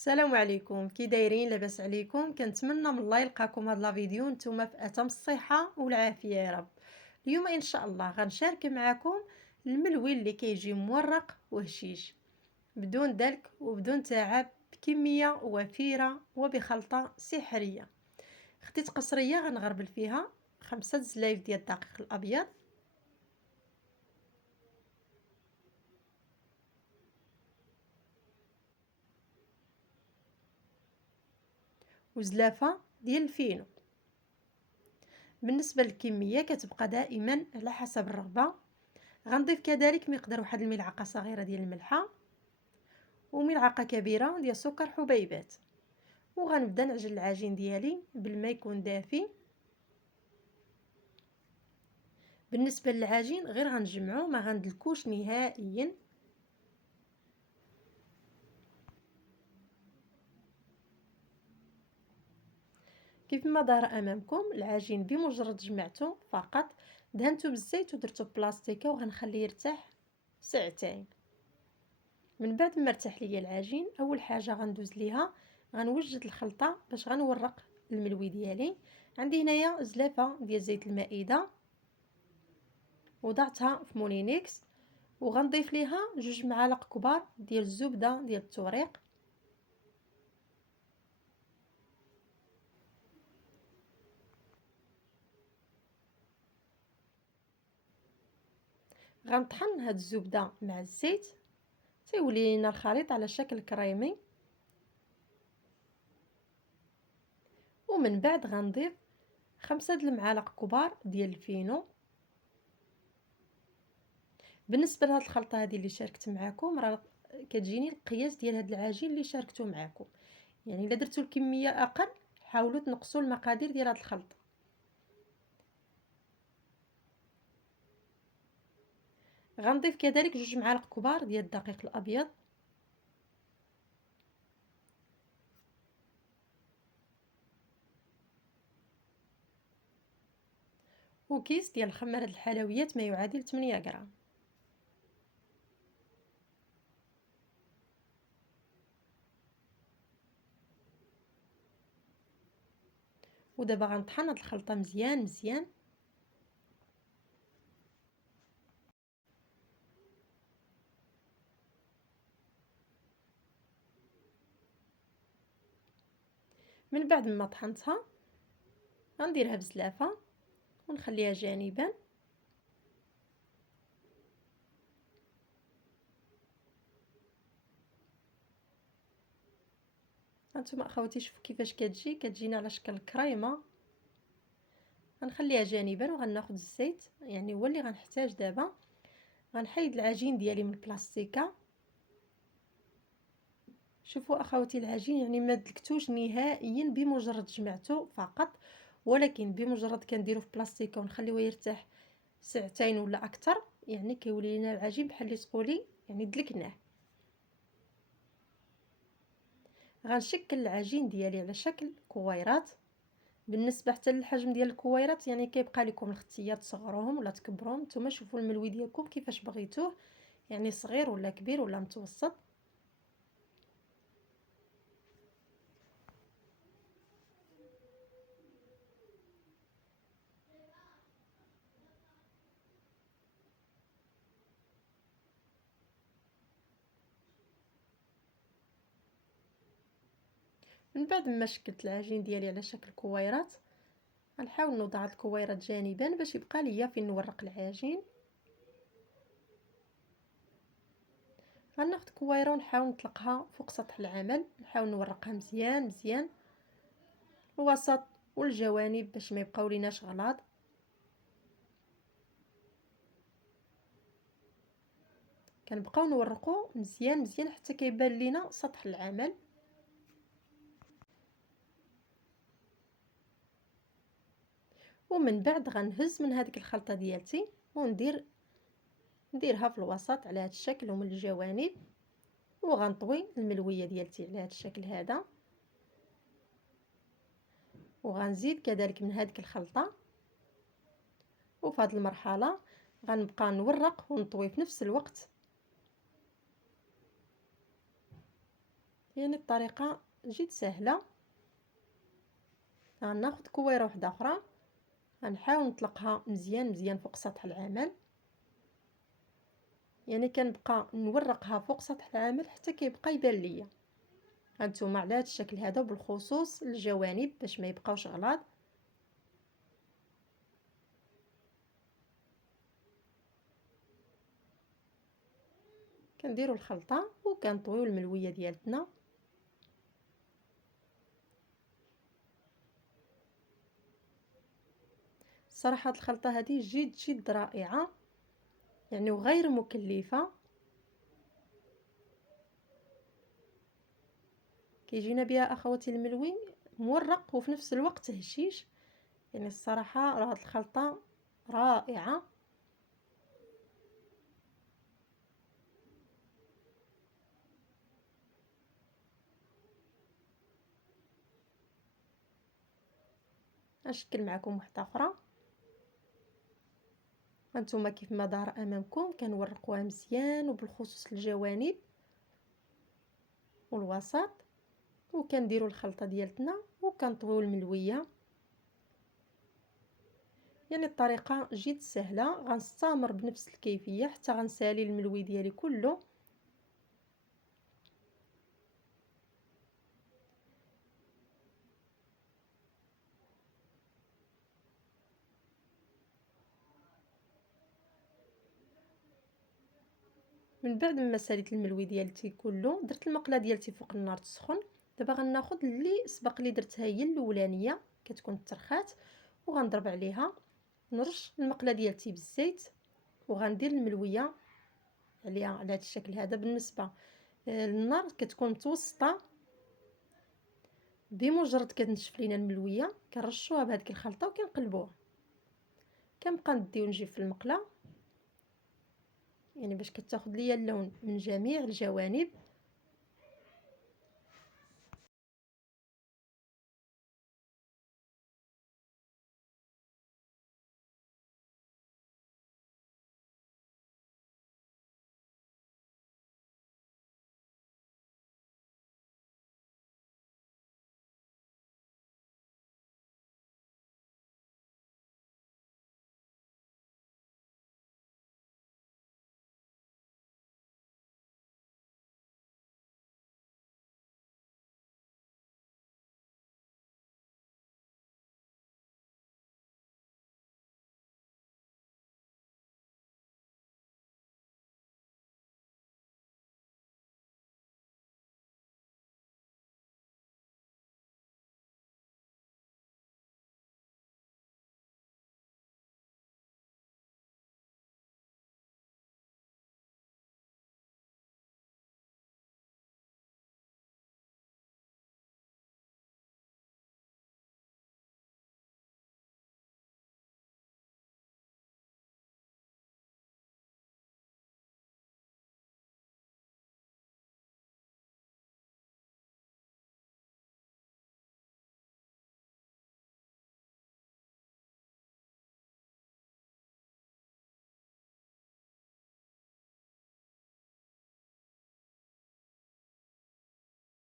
السلام عليكم، كي دايرين؟ لاباس عليكم؟ كنتمنى من الله يلقاكم هاد لا فيديو نتوما في اتم الصحه والعافيه يا رب. اليوم ان شاء الله غنشارك معكم الملوي اللي كيجي مورق وهشيش بدون دلك وبدون تعب، بكميه وفيره وبخلطه سحريه. خديت قصريه غنغربل فيها 5 زلايف ديال الدقيق الابيض، وزلافه ديال الفينو. بالنسبه للكميه كتبقى دائما على حسب الرغبه. غنضيف كذلك مقدار واحد الملعقه صغيره ديال الملحه وملعقه كبيره ديال سكر حبيبات، وغنبدا نعجن العجين ديالي بالماء يكون دافي. بالنسبه للعجين غير غنجمعو، ما غندلكوش نهائيا. كيف ما ظهر امامكم العجين بمجرد جمعته فقط دهنته بالزيت ودرته بلاستيكه وغنخليه يرتاح ساعتين. من بعد ما ارتاح ليا العجين، اول حاجه غندوز ليها غنوجد الخلطه باش غنورق الملوي ديالي. عندي هنايا زلافه ديال زيت المائده وضعتها في مولينيكس، وغنضيف ليها 2 معالق كبار ديال الزبده ديال التوريق. غنطحن هاد الزبده مع الزيت تيولي لينا الخليط على شكل كريمي. ومن بعد غنضيف 5 د المعالق كبار ديال الفينو. بالنسبه لهاد الخلطه هذه اللي شاركت معكم راه كتجيني القياس ديال هاد العجين اللي شاركته معكم، يعني الا درتو الكميه اقل حاولوا تنقصوا المقادير ديال هاد الخلطه. غنضيف كذلك 2 معالق كبار ديال الدقيق الابيض، وكيس ديال خميره الحلويات ما يعادل 8 غرام. ودابا غنطحن هاد الخلطه مزيان مزيان. من بعد ما طحنتها غنديرها بزلافه ونخليها جانبا. هانتوما اخواتي شوفوا كيفاش كتجينا على شكل كريمه. غنخليها جانبا وغناخذ الزيت، يعني هو اللي غنحتاج دابا. غنحيد العجين ديالي من البلاستيكه. شوفوا اخواتي العجين يعني ما دلكتوش نهائيا بمجرد جمعته فقط، ولكن بمجرد كنديرو في بلاستيكه ونخليوه يرتاح ساعتين ولا اكثر يعني كيولي لنا العجين بحال اللي تقولي يعني دلكناه. غنشكل العجين ديالي على شكل كويرات. بالنسبه حتى للحجم ديال الكويرات يعني كيبقى لكم الاختيار تصغروهم ولا تكبروهم، نتوما شوفوا الملوي ديالكم كيفاش بغيتوه، يعني صغير ولا كبير ولا متوسط. من بعد ما شكلت العجين ديالي على شكل كويرات غنحاول نوضع هاد الكويرات جانبا باش يبقى ليا فين نورق العجين. غناخد كويره ونحاول نطلقها فوق سطح العمل، نحاول نورقها مزيان مزيان الوسط والجوانب باش ما يبقاو ليناش غلاظ. كنبقاو نورقو مزيان مزيان حتى كيبان لينا سطح العمل. ومن بعد غنهز من هذيك الخلطه ديالتي نديرها في الوسط على هذا الشكل ومن الجوانب، وغنطوي الملويه ديالتي على هذا الشكل هذا. وغنزيد كذلك من هذيك الخلطه. وفي هذه المرحله غنبقى نورق ونطوي في نفس الوقت. يعني الطريقه جد سهله. غناخد كويره واحده اخرى، غنحاول نطلقها مزيان مزيان فوق سطح العمل. يعني كنبقى نورقها فوق سطح العمل حتى كيبقى يبان ليا. هانتوما على هذا الشكل هذا، بالخصوص الجوانب باش ما يبقاوش غلاظ. كنديروا الخلطه وكنطويو الملويه ديالتنا. صراحه الخلطه هذه جد جد رائعه يعني وغير مكلفه. كيجينا بها اخواتي الملوي مورق وفي نفس الوقت هشيش. يعني الصراحه راه هاد الخلطه رائعه. نشكل معكم واحده اخرى. هانتوما كيف ما ظهر امامكم كنورقوها مزيان وبالخصوص الجوانب والوسط، وكنديروا الخلطه ديالتنا وكنطويو الملويه. يعني الطريقه جد سهله. غنستمر بنفس الكيفيه حتى غنسالي الملوي ديالي كله. من بعد ما ساليت الملوي ديالتي كله، درت المقله ديالتي فوق النار تسخن. دابا غناخذ اللي سبق لي درتها هي الاولانيه كتكون ترخات، وغنضرب عليها، نرش المقله ديالتي بالزيت وغندير الملويه عليها على هذا الشكل هذا. بالنسبه للنار كتكون متوسطه. بمجرد كتنشف لينا الملويه كنرشوها بهذيك الخلطه وكنقلبوها. كنبقى ندي ونجيب في المقله يعني باش كتاخذ ليا اللون من جميع الجوانب.